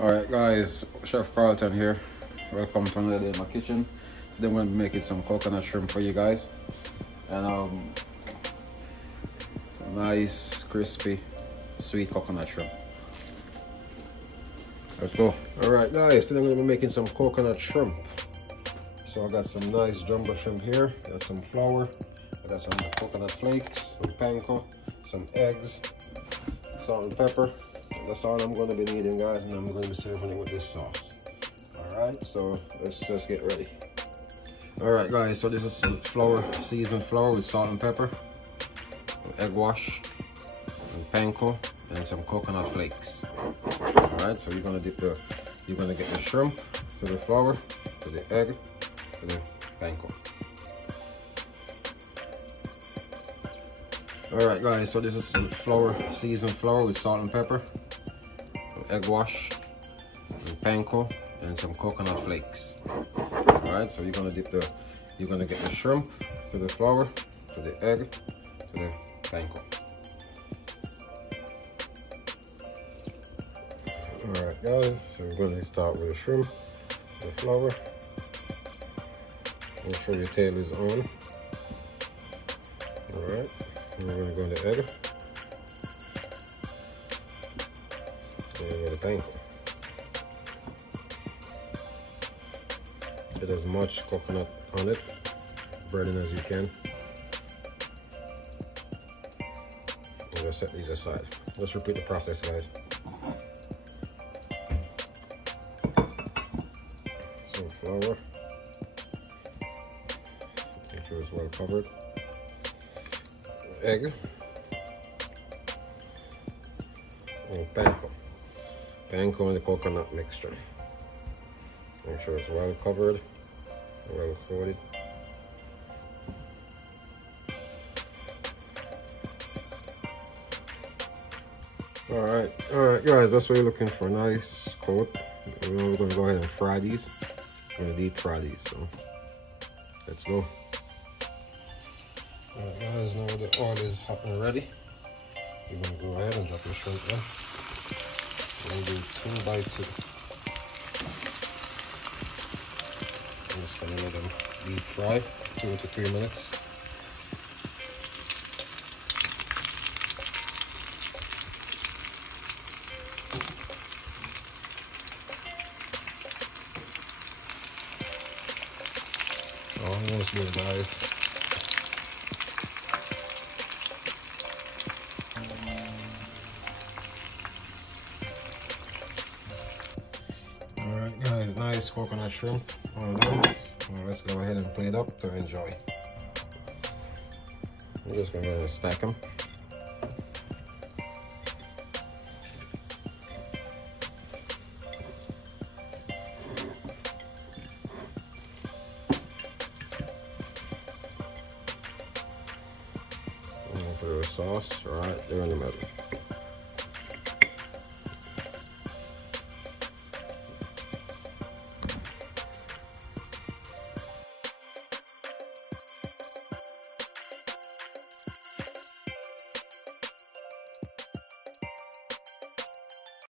Alright guys, Chef Carlton here. Welcome to another day in my kitchen. Today I'm going to be making some coconut shrimp for you guys. And some nice, crispy, sweet coconut shrimp. Let's go. Alright guys, today I'm going to be making some coconut shrimp. So I got some nice jumbo shrimp here. Got some flour. I got some coconut flakes, some panko, some eggs, salt and pepper. That's all I'm going to be needing, guys, and I'm going to be serving it with this sauce. Alright, so let's just get ready. Alright guys, so this is some flour, seasoned flour with salt and pepper, egg wash, and panko, and some coconut flakes. Alright, so you're going to get the shrimp to the flour, to the egg, to the panko. Alright guys, so this is some flour, seasoned flour with salt and pepper, egg wash, and panko, and some coconut flakes. Alright, so you're gonna get the shrimp to the flour, to the egg, to the panko. Alright guys, so we're gonna start with the shrimp, the flour. Make sure your tail is on. Alright, and we're gonna go to the egg. And the panko. Get as much coconut on it, burning as you can. I'm gonna set these aside. Let's repeat the process, guys. Some flour. Make sure it's well covered. Egg. And panko. Panko and the coconut mixture. Make sure it's well covered, well coated. Alright guys, that's what you're looking for, nice coat. We're gonna go ahead and fry these. We're gonna deep fry these, so let's go. Alright guys, now the oil is hot and ready. You're gonna go ahead and drop your shrimp in. We're gonna do 2 by 2. I'm just gonna let them deep fry 2 to 3 minutes. Almost good, guys. Alright guys, nice coconut shrimp. All done. Now let's go ahead and plate up to enjoy. I'm just gonna stack them. I'm gonna put a sauce right there in the middle.